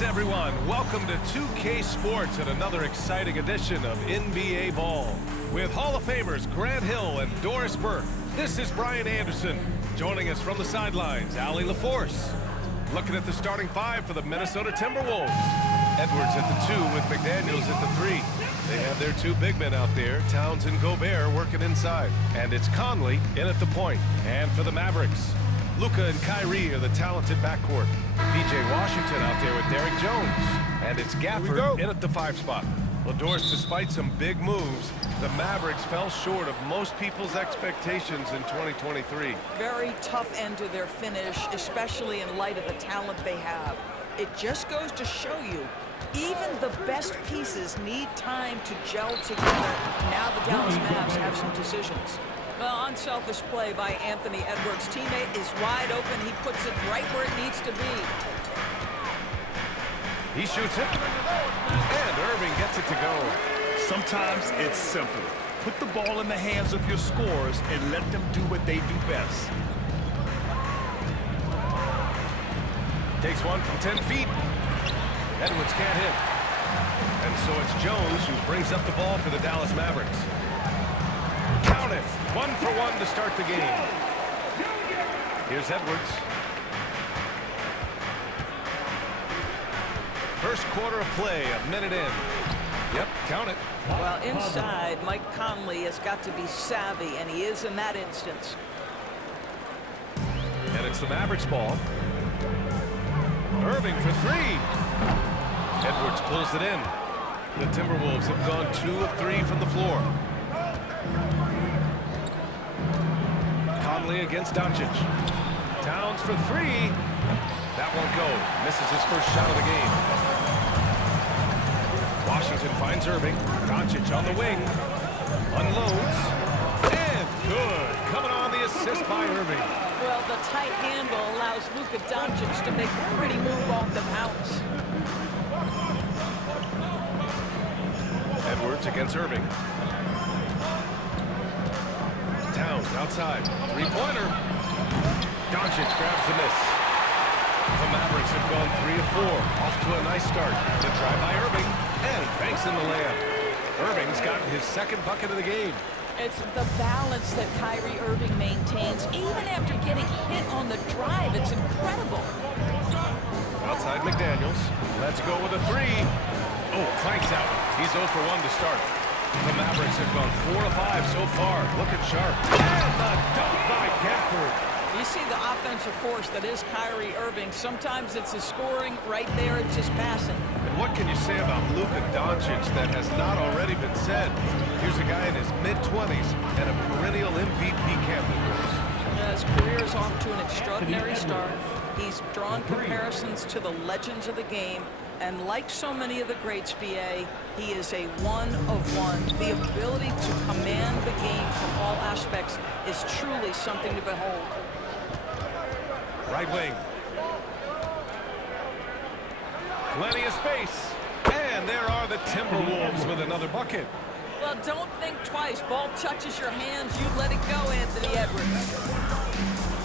Greetings, everyone. Welcome to 2K Sports and another exciting edition of NBA Ball. With Hall of Famers Grant Hill and Doris Burke, this is Brian Anderson. Joining us from the sidelines, Allie LaForce. Looking at the starting five for the Minnesota Timberwolves. Edwards at the 2 with McDaniels at the 3. They have their two big men out there, Towns and Gobert, working inside. And it's Conley in at the point. And for the Mavericks, Luka and Kyrie are the talented backcourt. P.J. Washington out there with Derrick Jones. And it's Gafford in at the 5 spot. Well, Doris, despite some big moves, the Mavericks fell short of most people's expectations in 2023. Very tough end to their finish, especially in light of the talent they have. It just goes to show you, even the best pieces need time to gel together. Now the Dallas Mavs have some decisions. Well, unselfish play by Anthony Edwards. Teammate is wide open. He puts it right where it needs to be. He shoots it, and Irving gets it to go. Sometimes it's simple. Put the ball in the hands of your scorers and let them do what they do best. Takes one from 10 feet. Edwards can't hit. And so it's Jones who brings up the ball for the Dallas Mavericks. Count it. 1 for 1 to start the game. Here's Edwards. First quarter of play, a minute in. Yep, count it. Well, inside, Mike Conley has got to be savvy, and he is in that instance. And it's the Mavericks ball. Irving for 3. Edwards pulls it in. The Timberwolves have gone 2 of 3 from the floor. Conley against Doncic. Towns for 3. That won't go. Misses his first shot of the game. Washington finds Irving. Doncic on the wing. Unloads. And good. Coming on the assist by Irving. Well, the tight handle allows Luka Doncic to make a pretty move off the bounce. Edwards against Irving. Towns outside. Three-pointer. Doncic grabs the miss. The Mavericks have gone 3 of 4. Off to a nice start. The try by Irving. And banks in the layup. Irving's gotten his second bucket of the game. It's the balance that Kyrie Irving maintains, even after getting hit on the drive. It's incredible. Outside McDaniels. Let's go with a 3. Oh, cranks out. He's 0 for 1 to start. The Mavericks have gone 4 of 5 so far. Looking sharp. And the dunk by Gafford. You see the offensive force that is Kyrie Irving. Sometimes it's his scoring. Right there, it's just passing. And what can you say about Luka Doncic that has not already been said? Here's a guy in his mid-20s and a perennial MVP candidate. His career is off to an extraordinary start. He's drawn comparisons to the legends of the game. And like so many of the greats, BA, he is a one of one. The ability to command the game from all aspects is truly something to behold. Right wing. Plenty of space. And there are the Timberwolves with another bucket. Well, don't think twice. Ball touches your hands, you let it go, Anthony Edwards.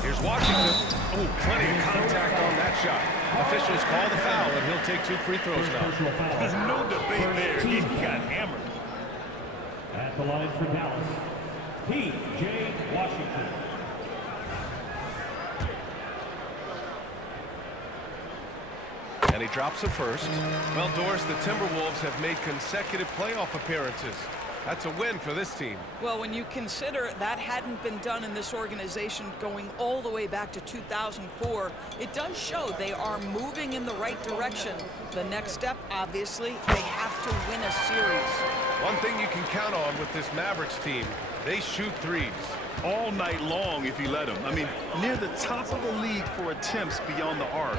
Here's Washington. Oh, plenty of contact on that shot. Officials call the foul, and he'll take 2 free throws now. There's no debate there. He got hammered. At the line for Dallas, P.J. Washington. And he drops it first. Well, Doris, the Timberwolves have made consecutive playoff appearances. That's a win for this team. Well, when you consider that hadn't been done in this organization going all the way back to 2004, it does show they are moving in the right direction. The next step, obviously, they have to win a series. One thing you can count on with this Mavericks team, they shoot threes. All night long if you let them. I mean, near the top of the league for attempts beyond the arc.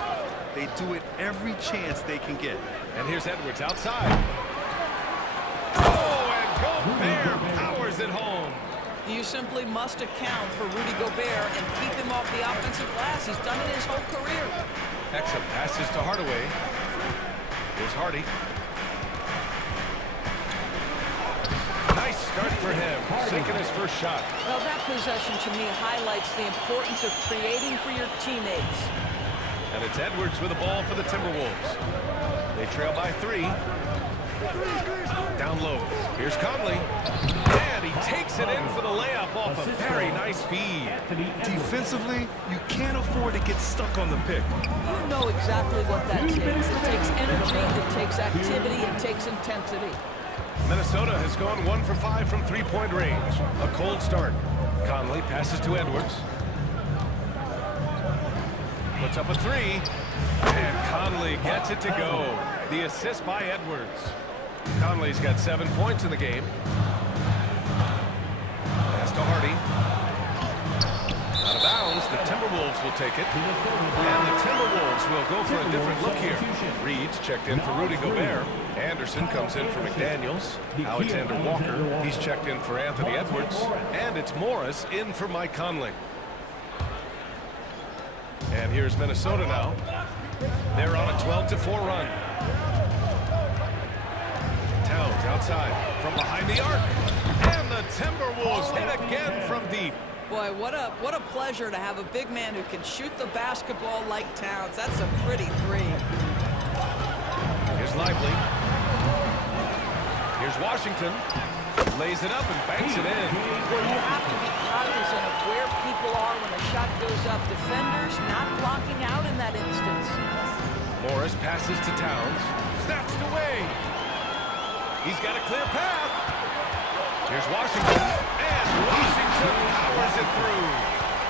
They do it every chance they can get. And here's Edwards outside. Oh, and Gobert powers it home. You simply must account for Rudy Gobert and keep him off the offensive glass. He's done it his whole career. Excellent passes to Hardaway. Here's Hardy. Nice start for him, sinking his first shot. Well, that possession to me highlights the importance of creating for your teammates. And it's Edwards with the ball for the Timberwolves. They trail by 3. Down low. Here's Conley. And he takes it in for the layup off a very nice feed. Defensively, you can't afford to get stuck on the pick. You know exactly what that takes. It takes energy, it takes activity, it takes intensity. Minnesota has gone 1 for 5 from three-point range. A cold start. Conley passes to Edwards. Puts up a 3. And Conley gets it to go. The assist by Edwards. Conley's got 7 points in the game. Pass to Hardy. Out of bounds. The Timberwolves will take it. And the Timberwolves will go for a different look here. Reed's checked in for Rudy Gobert. Anderson comes in for McDaniels. Alexander Walker, he's checked in for Anthony Edwards. And it's Morris in for Mike Conley. And here's Minnesota now. They're on a 12-4 run. Towns outside from behind the arc. And the Timberwolves hit again from deep. Boy, what a pleasure to have a big man who can shoot the basketball like Towns. That's a pretty 3. Here's Lively. Here's Washington. Lays it up and banks it in. Well, you have to be cognizant of where people are when a shot goes up. Defenders not blocking out in that instance. Morris passes to Towns. Snatched away. He's got a clear path. Here's Washington. And Washington powers it through.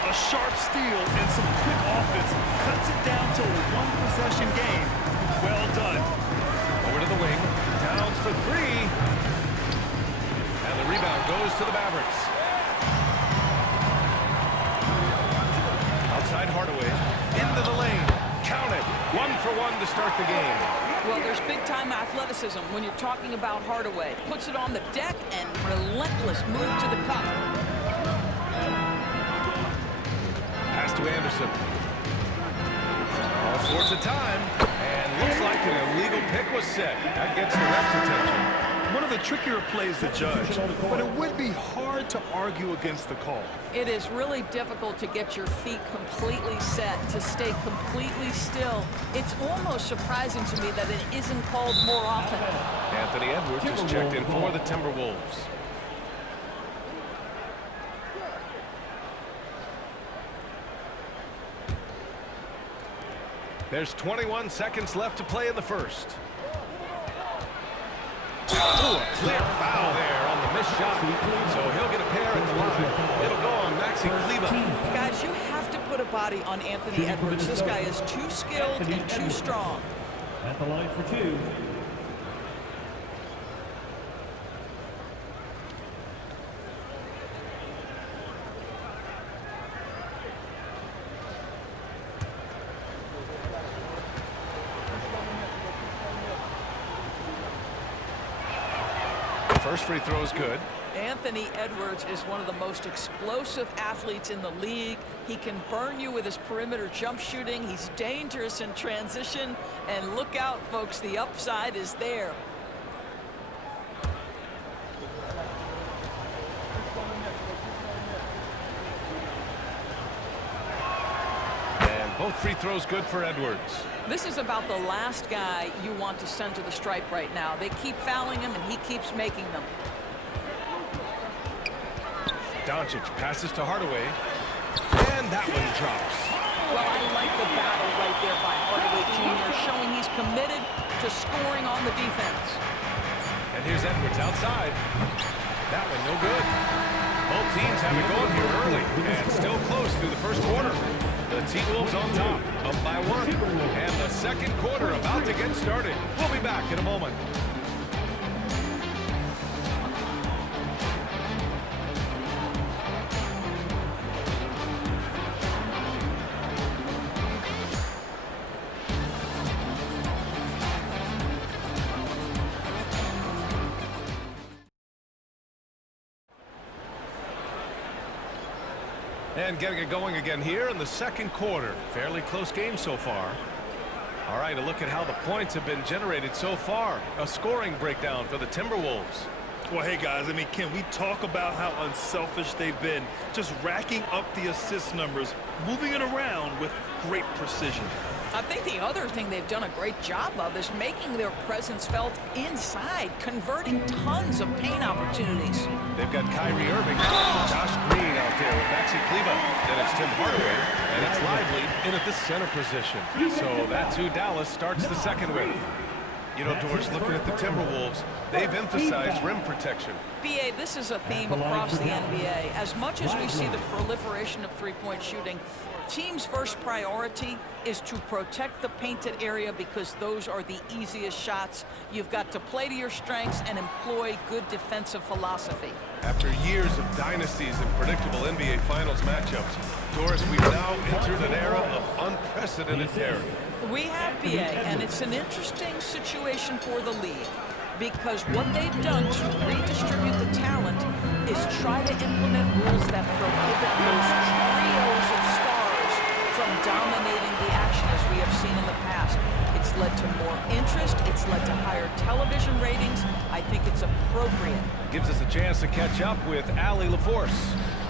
A sharp steal and some quick offense cuts it down to a one-possession game. Well done. Over to the wing. Towns for 3. And the rebound goes to the Mavericks. Outside Hardaway. Into the lane. Count it. 1 for 1 to start the game. Well, there's big-time athleticism when you're talking about Hardaway. Puts it on the deck and relentless move to the cup. Pass to Anderson. All sorts of time. And looks like an illegal pick was set. That gets the ref's attention. One of the trickier plays to judge, but it would be hard to argue against the call. It is really difficult to get your feet completely set, to stay completely still. It's almost surprising to me that it isn't called more often. Anthony Edwards is checked in for the Timberwolves. There's 21 seconds left to play in the first. Oh, a clear foul there on the missed shot. So he'll get a pair at the line. It'll go on Maxi Kleber. Guys, you have to put a body on Anthony Edwards. This guy is too skilled and too strong. At the line for 2. First free throw is good. Anthony Edwards is one of the most explosive athletes in the league. He can burn you with his perimeter jump shooting. He's dangerous in transition. And look out, folks, the upside is there. And both free throws good for Edwards. This is about the last guy you want to send to the stripe right now. They keep fouling him, and he keeps making them. Doncic passes to Hardaway. And that one drops. Well, I like the battle right there by Hardaway Jr., showing he's committed to scoring on the defense. And here's Edwards outside. That one no good. Both teams have it going here early and still close through the first quarter. The T-Wolves on top, up by 1. And the second quarter about to get started. We'll be back in a moment. And getting it going again here in the second quarter. Fairly close game so far. All right, a look at how the points have been generated so far. A scoring breakdown for the Timberwolves. Well, hey, guys, I mean, can we talk about how unselfish they've been? Just racking up the assist numbers, moving it around with great precision. I think the other thing they've done a great job of is making their presence felt inside, converting tons of paint opportunities. They've got Kyrie Irving, Josh Green out there with Maxi Kleba. Then it's Tim Hardaway, and it's Lively in at the center position. So that's who Dallas starts the second with. You know, Doris, looking at the Timberwolves, they've emphasized rim protection. BA, this is a theme across the NBA. As much as we see the proliferation of three-point shooting, teams' first priority is to protect the painted area because those are the easiest shots. You've got to play to your strengths and employ good defensive philosophy. After years of dynasties and predictable NBA Finals matchups, Doris, we've now entered an era of unprecedented daring. We have, BA, and it's an interesting situation for the league because what they've done to redistribute the talent is try to implement rules that prohibit those trios of stars from dominating the action as we have seen in the past. It's led to more interest. It's led to higher television ratings. I think it's appropriate. Gives us a chance to catch up with Allie LaForce.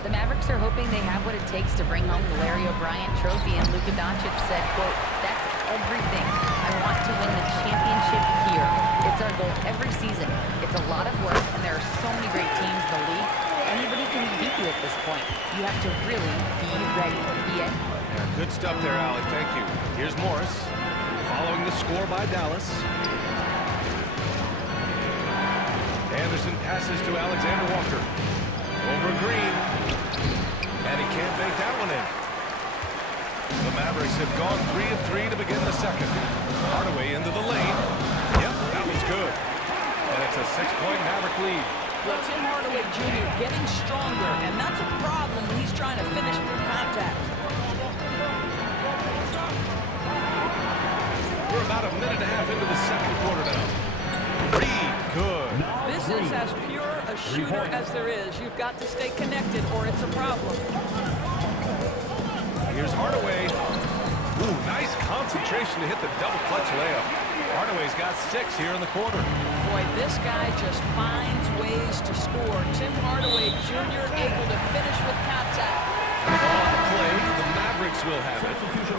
The Mavericks are hoping they have what it takes to bring home the Larry O'Brien trophy, and Luka Doncic said, quote, "That's everything. I want to win the championship here. It's our goal every season. It's a lot of work, and there are so many great teams in the league. Anybody can beat you at this point. You have to really be ready." Yeah. Good stuff there, Allie. Thank you. Here's Morris, following the score by Dallas. Anderson passes to Alexander Walker. Over Green. And he can't make that one in. The Mavericks have gone 3 of 3 to begin the second. Hardaway into the lane. Yep, that was good. And it's a 6-point Maverick lead. Well, Tim Hardaway Jr. getting stronger, and that's a problem when he's trying to finish through contact. We're about a minute and a half into the second quarter now. Reed, good. This is as pure a shooter as there is. You've got to stay connected or it's a problem. Here's Hardaway. Ooh, nice concentration to hit the double clutch layup. Hardaway's got 6 here in the quarter. Boy, this guy just finds ways to score. Tim Hardaway Jr. able to finish with contact. Ball out of play. The Mavericks will have it.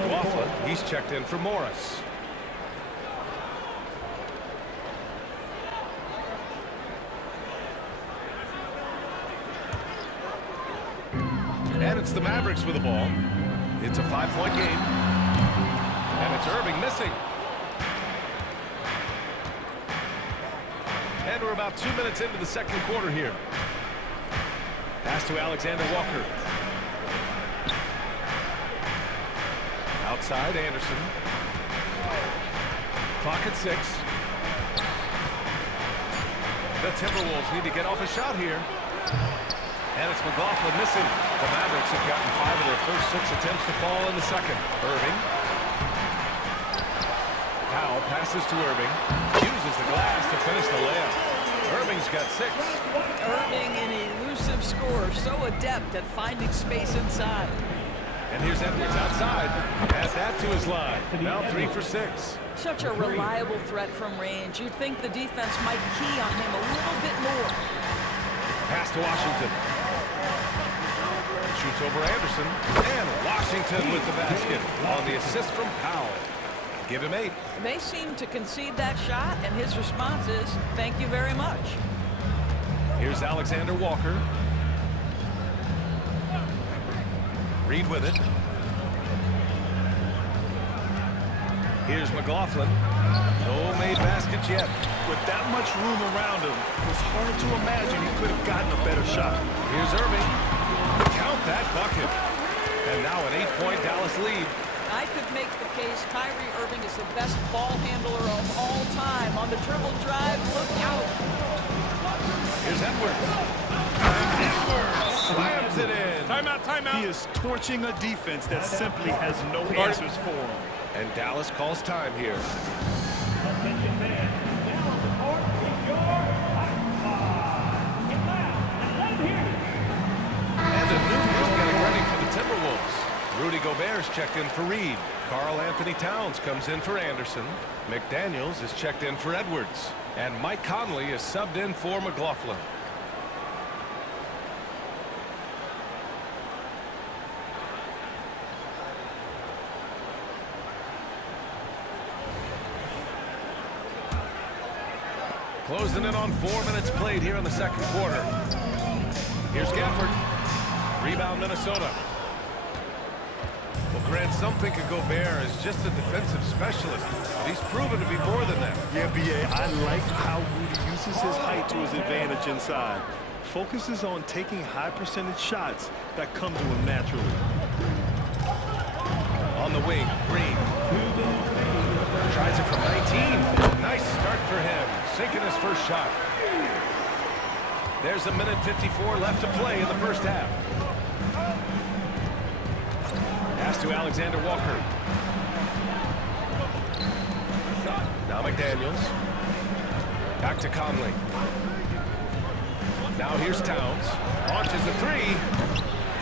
Waffle, he's checked in for Morris. And it's the Mavericks with the ball. It's a 5-point game. And it's Irving missing. And we're about 2 minutes into the second quarter here. Pass to Alexander Walker. Outside, Anderson. Clock at 6. The Timberwolves need to get off a shot here. And it's McLaughlin missing. The Mavericks have gotten 5 of their first 6 attempts to fall in the second. Irving. Powell passes to Irving. Uses the glass to finish the layup. Irving's got 6. Irving, an elusive scorer, so adept at finding space inside. And here's Edwards outside. Adds that to his line. Now 3 for 6. Such a reliable threat from range. You'd think the defense might key on him a little bit more. Pass to Washington. Shoots over Anderson. And Washington with the basket on the assist from Powell. Give him 8. They seem to concede that shot, and his response is, thank you very much. Here's Alexander Walker. Reed with it. Here's McLaughlin. No made baskets yet. With that much room around him, it was hard to imagine he could have gotten a better shot. Here's Irving. Count that bucket. And now an 8-point Dallas lead. I could make the case Kyrie Irving is the best ball handler of all time. On the dribble drive, look out. Here's Edwards. And Edwards slams it in. Timeout, timeout. He is torching a defense that simply has no answers for him. And Dallas calls time here. And a new group getting ready for the Timberwolves. Rudy Gobert's checked in for Reed. Karl Anthony Towns comes in for Anderson. McDaniels is checked in for Edwards. And Mike Conley is subbed in for McLaughlin. Closing in on 4 minutes played here in the second quarter. Here's Gafford. Rebound Minnesota. Well, Grant, some think of Gobert as just a defensive specialist. He's proven to be more than that. Yeah, B.A., I like how Rudy uses his height to his advantage inside. Focuses on taking high percentage shots that come to him naturally. On the wing, Green. Tries it from 19. Nice start for him. Sinking his first shot. There's a minute 54 left to play in the first half. Pass to Alexander Walker. Now McDaniels. Back to Conley. Now here's Towns. Launches a three.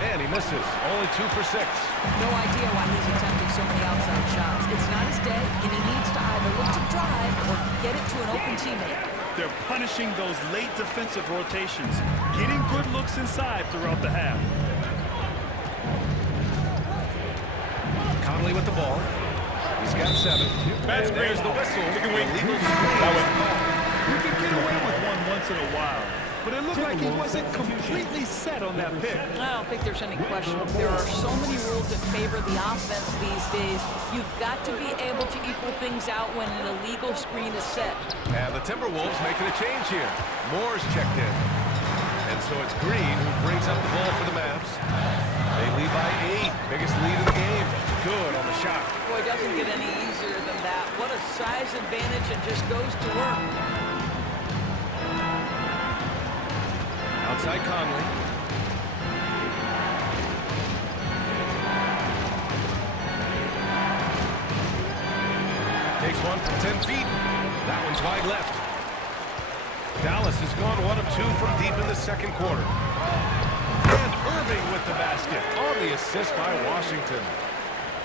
And he misses. Only 2 for 6. No idea why he's attempting so many outside shots. It's not his day, and he needs to either look to drive or get it to an open teammate. They're punishing those late defensive rotations, getting good looks inside throughout the half. Conley with the ball. He's got 7. There's the whistle. Illegal screen. You can get away with one once in a while, but it looked like he wasn't completely set on that pick. I don't think there's any question. There are so many rules that favor the offense these days. You've got to be able to equal things out when an illegal screen is set. And the Timberwolves making a change here. Moore's checked in. And so it's Green who brings up the ball for the Mavs. They lead by 8. Biggest lead in the game. Good on the shot. Boy, it doesn't get any easier than that. What a size advantage, and just goes to work. Outside Conley. Takes one from 10 feet. That one's wide left. Dallas has gone 1 of 2 from deep in the second quarter. And Irving with the basket on the assist by Washington.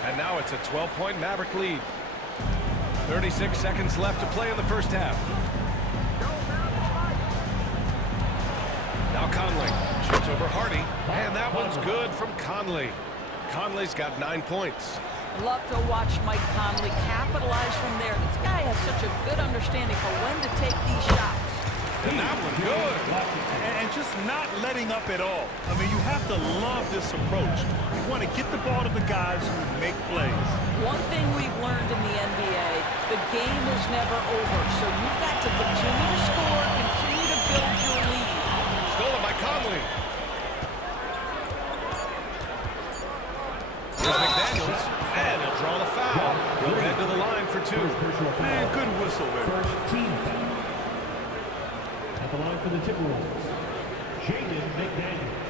And now it's a 12-point Maverick lead. 36 seconds left to play in the first half. Now Conley shoots over Hardy, and that one's good from Conley. Conley's got 9 points. Love to watch Mike Conley capitalize from there. This guy has such a good understanding for when to take these shots. And that one good. And just not letting up at all. I mean, you have to love this approach. You want to get the ball to the guys who make plays. One thing we've learned in the NBA, the game is never over. So you've got to continue to score, continue to build your lead. Stolen by Conley. Here's McDaniels, and he'll draw the foul. He'll head to the line for 2. Man, good whistle there. First team foul. At the line for the Timberwolves, Jaden McDaniels.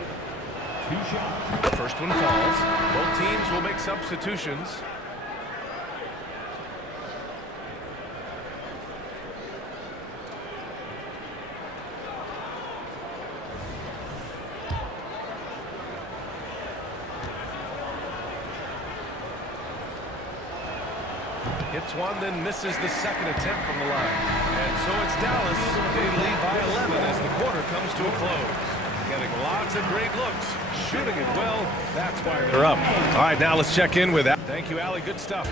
2 shots. First one falls. Both teams will make substitutions. Hits one, then misses the second attempt from the line. And so it's Dallas. They lead by 11 as the quarter comes to a close. Getting lots of great looks. Shooting it well. That's why they're up. All right, now let's check in with that. Thank you, Allie. Good stuff.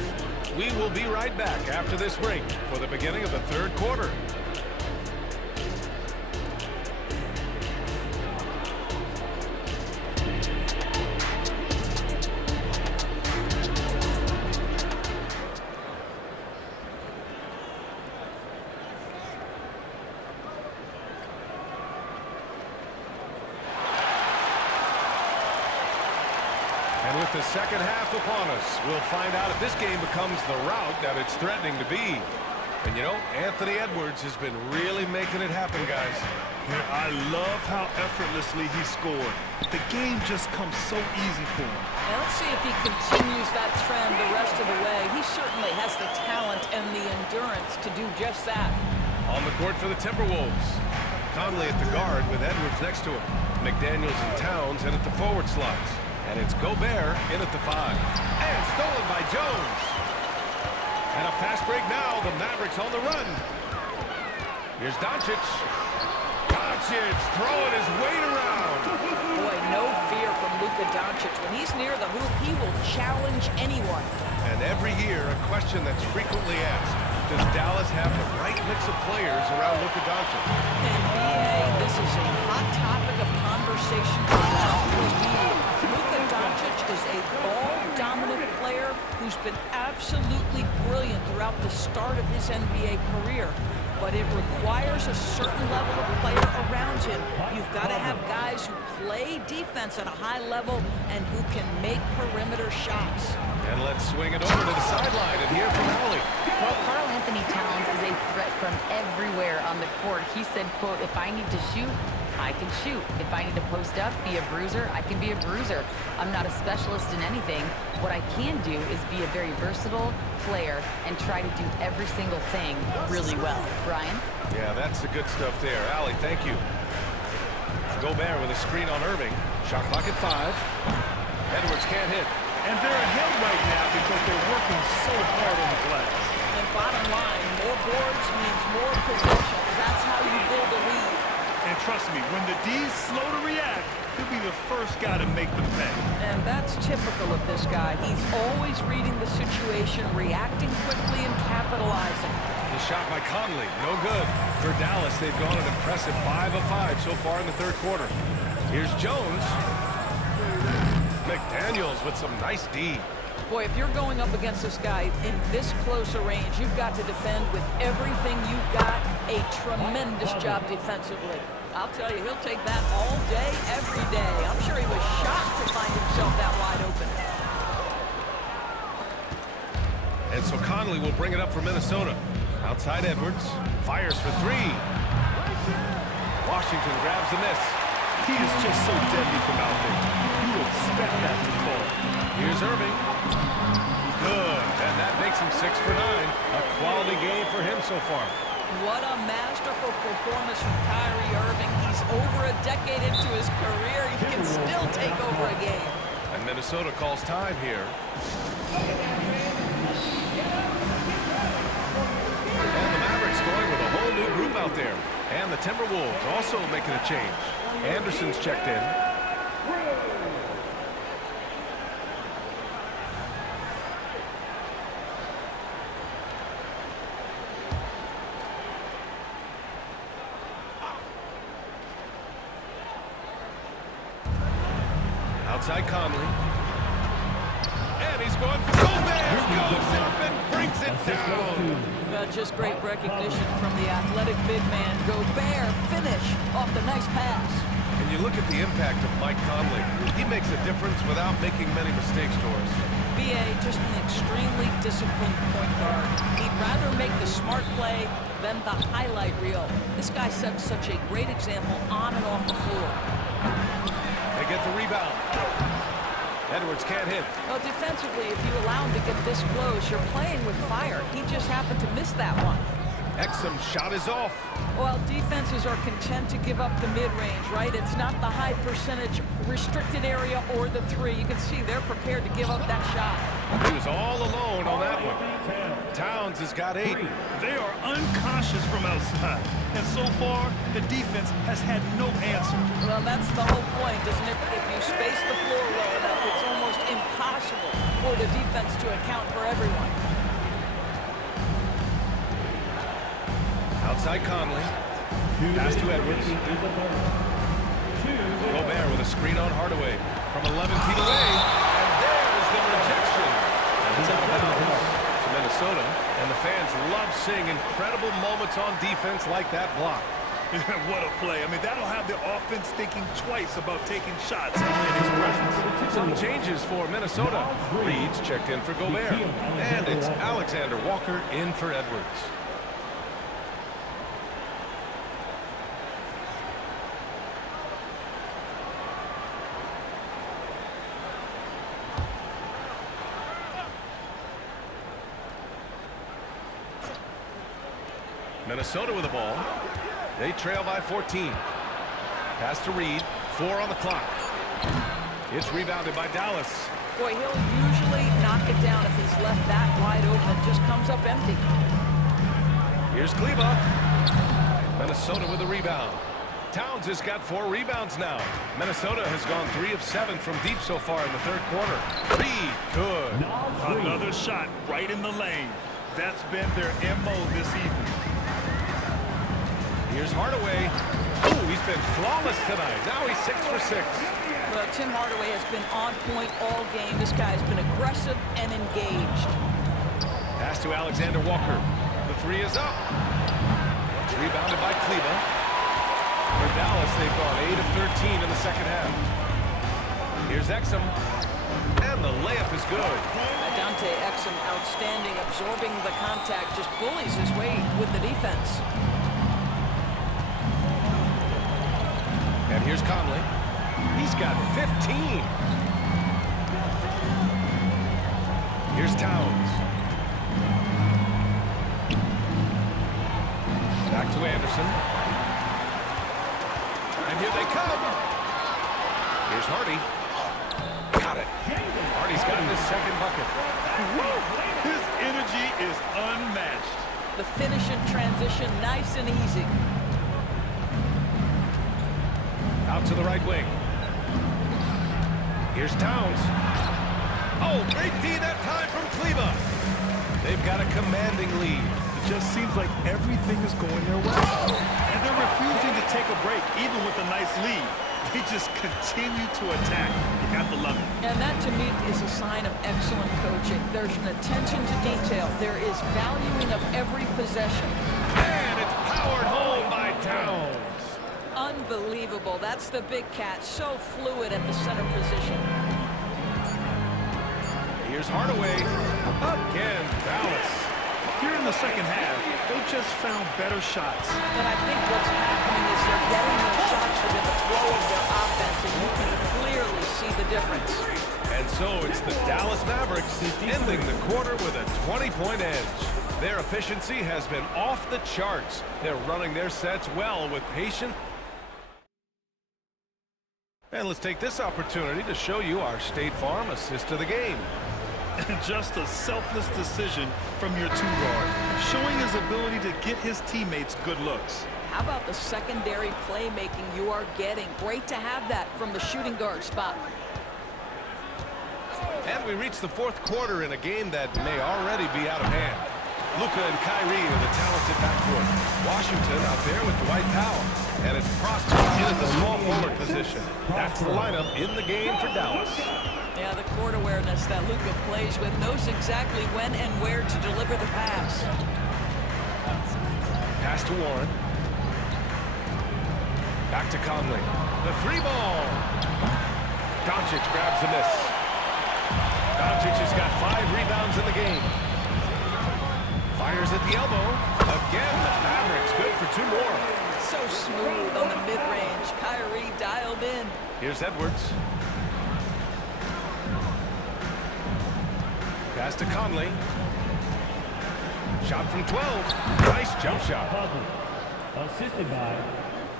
We will be right back after this break for the beginning of the third quarter. And with the second half upon us, we'll find out if this game becomes the rout that it's threatening to be. And you know, Anthony Edwards has been really making it happen, guys. Yeah, I love how effortlessly he scored. The game just comes so easy for him. Now let's see if he continues that trend the rest of the way. He certainly has the talent and the endurance to do just that. On the court for the Timberwolves. Conley at the guard with Edwards next to him. McDaniels and Towns in at the forward slots. And it's Gobert in at the 5. And stolen by Jones. And a fast break now. The Mavericks on the run. Here's Doncic. Doncic throwing his weight around. Boy, no fear from Luka Doncic. When he's near the hoop, he will challenge anyone. And every year, a question that's frequently asked. Does Dallas have the right mix of players around Luka Doncic? And BA, this is a hot topic of conversation throughout the league. Luka Doncic is a ball-dominant player who's been absolutely brilliant throughout the start of his NBA career. But it requires a certain level of player around him. You've got to have guys who play defense at a high level and who can make perimeter shots. And let's swing it over to the sideline and hear from Allie. Well, Karl Anthony Towns is a threat from everywhere on the court. He said, quote, if I need to shoot, I can shoot. If I need to post up, be a bruiser, I can be a bruiser. I'm not a specialist in anything. What I can do is be a very versatile player and try to do every single thing really well. Brian? Yeah, that's the good stuff there. Allie, thank you. Gobert with a screen on Irving. Shot clock at 5. Edwards can't hit. And they're ahead right now because they're working so hard on the glass. And bottom line, more boards means more possessions. That's how you build a lead. And trust me, when the D's slow to react, he'll be the first guy to make the pay. And that's typical of this guy. He's always reading the situation, reacting quickly, and capitalizing. The shot by Conley, no good. For Dallas, they've gone an impressive 5 of 5 so far in the third quarter. Here's Jones. McDaniels with some nice D. Boy, if you're going up against this guy in this close a range, you've got to defend with everything you've got. A tremendous job defensively. I'll tell you, he'll take that all day, every day. I'm sure he was shocked to find himself that wide open. And so Conley will bring it up for Minnesota. Outside Edwards. Fires for 3. Washington grabs the miss. He is just so deadly from out there. You expect that to fall. Here's Irving. Good. And that makes him 6 for 9. A quality game for him so far. What a masterful performance from Kyrie Irving. He's over a decade into his career. He can still take over a game. And Minnesota calls time here. And the Mavericks going with a whole new group out there. And the Timberwolves also making a change. Anderson's checked in. Outside Conley. And he's going for Gobert. Goes up and brings it down. Just great recognition from the athletic big man. Gobert finish off the nice pass. And you look at the impact of Mike Conley. He makes a difference without making many mistakes, Doris. BA, just an extremely disciplined point guard. He'd rather make the smart play than the highlight reel. This guy sets such a great example on and off the floor. They get the rebound. Edwards can't hit. Well, defensively, if you allow him to get this close, you're playing with fire. He just happened to miss that one. Exum's shot is off. Well, defenses are content to give up the mid-range, right? It's not the high percentage restricted area or the 3. You can see they're prepared to give up that shot. He was all alone on that one. Towns has got 8. They are unconscious from outside. And so far, the defense has had no answer. Well, that's the whole point, isn't it? If you space the floor well enough, it's almost impossible for the defense to account for everyone. Outside Conley. Pass to Edwards. Gobert with a screen on Hardaway from 11 feet away. And there's the rejection. And it's out of bounds to Minnesota. And the fans love seeing incredible moments on defense like that block. What a play. I mean, that'll have the offense thinking twice about taking shots in his presence. Some changes for Minnesota. Reed's checked in for Gobert. And it's Alexander Walker in for Edwards. Minnesota with the ball. They trail by 14. Pass to Reed. 4 on the clock. It's rebounded by Dallas. Boy, he'll usually knock it down if he's left that wide open. It just comes up empty. Here's Kleba. Minnesota with the rebound. Towns has got 4 rebounds now. Minnesota has gone 3 of 7 from deep so far in the third quarter. Reed, good. Another shot right in the lane. That's been their MO this evening. Here's Hardaway. Ooh, he's been flawless tonight. Now he's 6 for 6. Well, Tim Hardaway has been on point all game. This guy's been aggressive and engaged. Pass to Alexander Walker. The 3 is up. It's rebounded by Kleba. For Dallas, they've gone 8 of 13 in the second half. Here's Exum. And the layup is good. Dante Exum, outstanding, absorbing the contact, just bullies his way with the defense. And here's Conley. He's got 15. Here's Towns. Back to Anderson. And here they come. Here's Hardy. Got it. Hardy's got his second bucket. His energy is unmatched. The finish in transition, nice and easy. Out to the right wing. Here's Towns. Oh, great D that time from Kleba. They've got a commanding lead. It just seems like everything is going their way. And they're refusing to take a break, even with a nice lead. They just continue to attack. You have to love it. And that, to me, is a sign of excellent coaching. There's an attention to detail. There is valuing of every possession. And it's powered home by Towns. Unbelievable. That's the big cat. So fluid at the center position. Here's Hardaway. Again, Dallas. Here in the second half, they just found better shots. And I think what's happening is they're getting those shots within the flow of their offense, and you can clearly see the difference. And so it's the Dallas Mavericks ending the quarter with a 20-point edge. Their efficiency has been off the charts. They're running their sets well with patience. And let's take this opportunity to show you our State Farm assist of the game. Just a selfless decision from your 2-guard, showing his ability to get his teammates good looks. How about the secondary playmaking you are getting? Great to have that from the shooting guard spot. And we reach the fourth quarter in a game that may already be out of hand. Luka and Kyrie are the talented backcourt. Washington out there with Dwight Powell. And it's Prosper in at the small forward position. That's the lineup in the game for Dallas. Yeah, the court awareness that Luka plays with, knows exactly when and where to deliver the pass. Pass to Warren. Back to Conley. The 3 ball. Doncic grabs the miss. Doncic has got 5 rebounds in the game. Fires at the elbow. Again, the Mavericks good for 2 more. So smooth on the mid-range. Kyrie dialed in. Here's Edwards. Pass to Conley. Shot from 12. Nice jump shot. Assisted by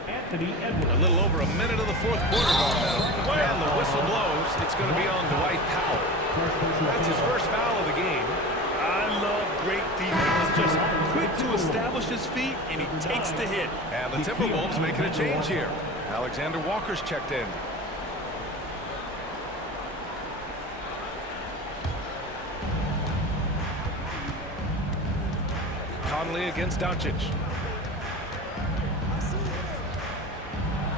Anthony Edwards. A little over a minute of the fourth quarter gone now. And the whistle blows. It's going to be on Dwight Powell. That's his first foul of the game. I love great defense. Just quick to establish his feet, and he takes the hit. And the Timberwolves making a change here. Alexander Walker's checked in. Conley against Doncic.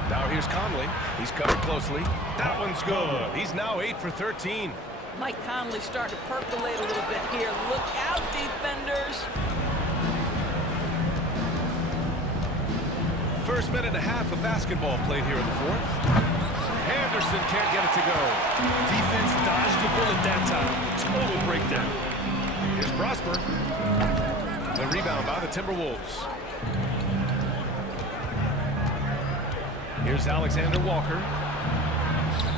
Now here's Conley. He's covered closely. That one's good. He's now 8 for 13. Mike Conley starting to percolate a little bit here. Look out, defenders. First minute and a half of basketball played here in the fourth. Anderson can't get it to go. Defense dodged the bullet that time. Total breakdown. Here's Prosper. The rebound by the Timberwolves. Here's Alexander Walker.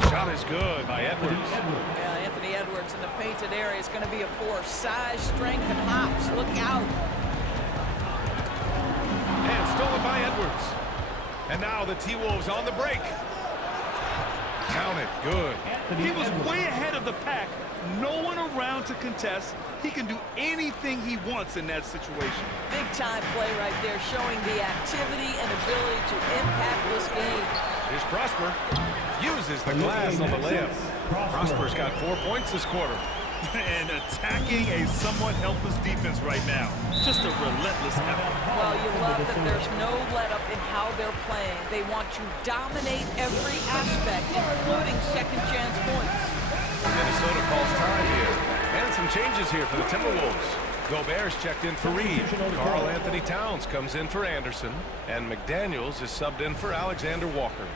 Shot is good by Edwards. Yeah, Anthony Edwards in the painted area is going to be a force. Size, strength, and hops. Look out. And stolen by Edwards. And now the T-Wolves on the break. Count it. Good. He was way ahead of the pack. No one around to contest. He can do anything he wants in that situation. Big time play right there, showing the activity and ability to impact this game. Here's Prosper. Uses the glass on the layup. Prosper's got 4 points this quarter. And attacking a somewhat helpless defense right now. Just a relentless effort. Well, you love that there's no let-up in how they're playing. They want to dominate every aspect, including second-chance points. Minnesota calls time here. And some changes here for the Timberwolves. Gobert's checked in for Reed. Karl Anthony Towns comes in for Anderson. And McDaniels is subbed in for Alexander Walker.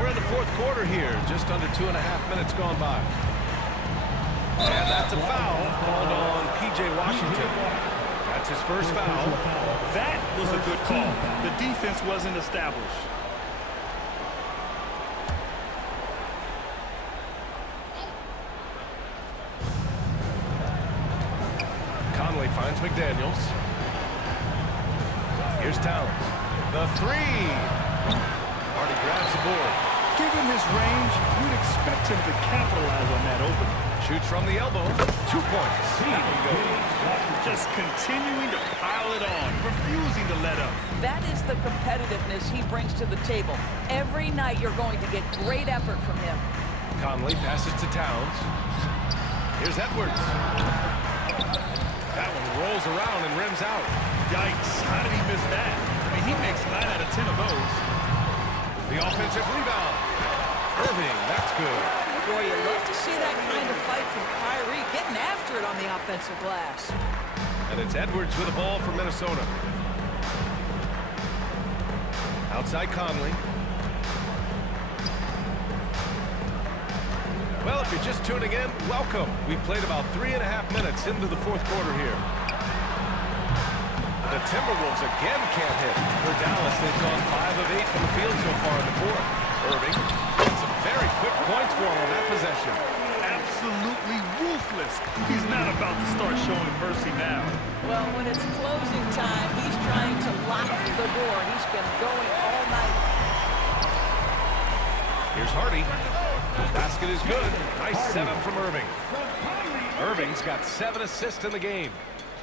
We're in the fourth quarter here, just under 2.5 minutes gone by. And that's a foul called on P.J. Washington. That's his first foul. That was a good call. The defense wasn't established. Conley finds McDaniels. Here's Towns. The three. Hardy grabs the board. Given his range, you'd expect him to capitalize on that opening. Shoots from the elbow. 2 points. That one goes. Just continuing to pile it on, refusing to let up. That is the competitiveness he brings to the table. Every night you're going to get great effort from him. Conley passes to Towns. Here's Edwards. That one rolls around and rims out. Yikes, how did he miss that? I mean, he makes 9 out of 10 of those. The offensive rebound. Irving, that's good. Boy, you love to see that kind of fight from Kyrie, getting after it on the offensive glass. And it's Edwards with the ball for Minnesota. Outside Conley. Well, if you're just tuning in, welcome. We've played about 3.5 minutes into the fourth quarter here. The Timberwolves again can't hit. For Dallas, they've gone 5 of 8 from the field so far in the fourth. Irving got some very quick points for him on that possession. Absolutely ruthless. He's not about to start showing mercy now. Well, when it's closing time, he's trying to lock the door. He's been going all night. Here's Hardy. The basket is good. Nice setup from Irving. Irving's got 7 assists in the game.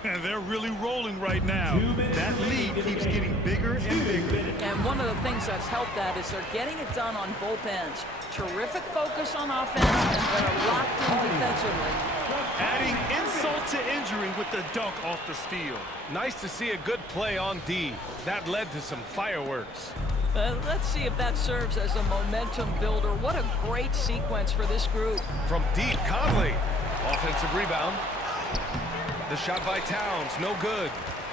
And they're really rolling right now. That lead keeps getting bigger and bigger. And one of the things that's helped that is they're getting it done on both ends. Terrific focus on offense, and they're locked in defensively. Adding insult to injury with the dunk off the steal. Nice to see a good play on D. That led to some fireworks. Let's see if that serves as a momentum builder. What a great sequence for this group. From deep, Conley. Offensive rebound. The shot by Towns, no good.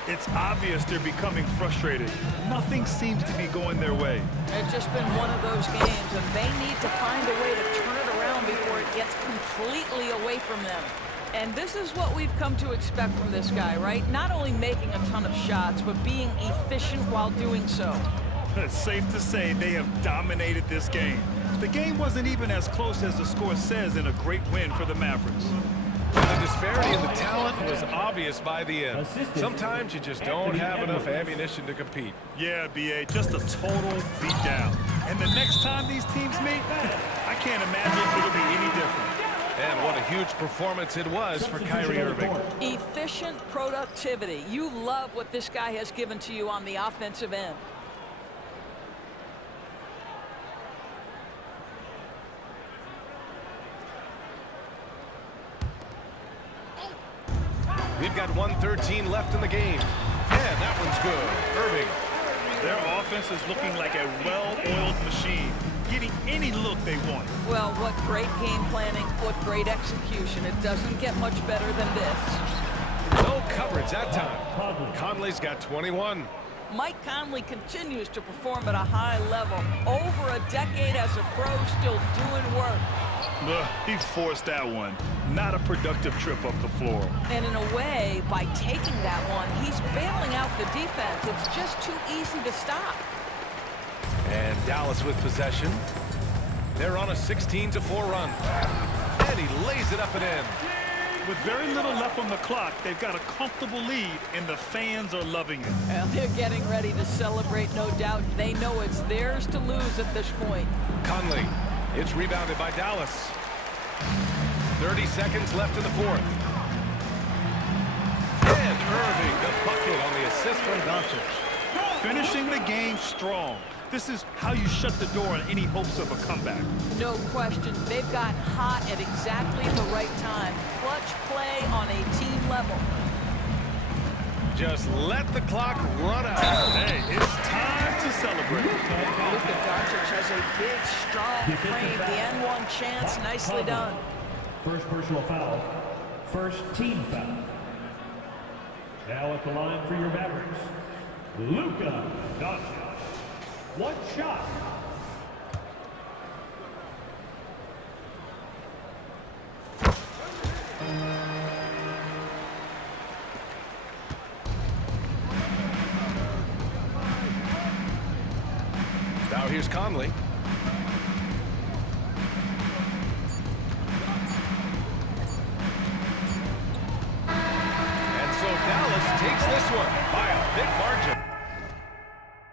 It's obvious they're becoming frustrated. Nothing seems to be going their way. It's just been one of those games, and they need to find a way to turn it around before it gets completely away from them. And this is what we've come to expect from this guy, right? Not only making a ton of shots, but being efficient while doing so. It's safe to say they have dominated this game. The game wasn't even as close as the score says in a great win for the Mavericks. The disparity in the talent was obvious by the end. Sometimes you just don't have enough ammunition to compete. Yeah, B.A., just a total beatdown. And the next time these teams meet, I can't imagine it'll be any different. And what a huge performance it was for Kyrie Irving. Efficient productivity. You love what this guy has given to you on the offensive end. We've got 1:13 left in the game. And that one's good. Irving. Their offense is looking like a well-oiled machine, getting any look they want. Well, what great game planning, what great execution. It doesn't get much better than this. No coverage that time. Conley's got 21. Mike Conley continues to perform at a high level. Over a decade as a pro, still doing work. He forced that one. Not a productive trip up the floor. And in a way, by taking that one, he's bailing out the defense. It's just too easy to stop. And Dallas with possession. They're on a 16-4 run. And he lays it up and in. With very little left on the clock, they've got a comfortable lead, and the fans are loving it. Well, they're getting ready to celebrate, no doubt. They know it's theirs to lose at this point. Conley. It's rebounded by Dallas. 30 seconds left in the fourth. And Irving, the bucket on the assist from Doncic. Finishing the game strong. This is how you shut the door on any hopes of a comeback. No question. They've got hot at exactly the right time. Clutch play on a team level. Just let the clock run out. Hey, it's time to celebrate. Luka Doncic has a big, strong frame. The N1 chance, nicely done. First personal foul. First team foul. Now at the line for your Mavericks, Luka Doncic. One shot. Now here's Conley. And so Dallas takes this one by a big margin.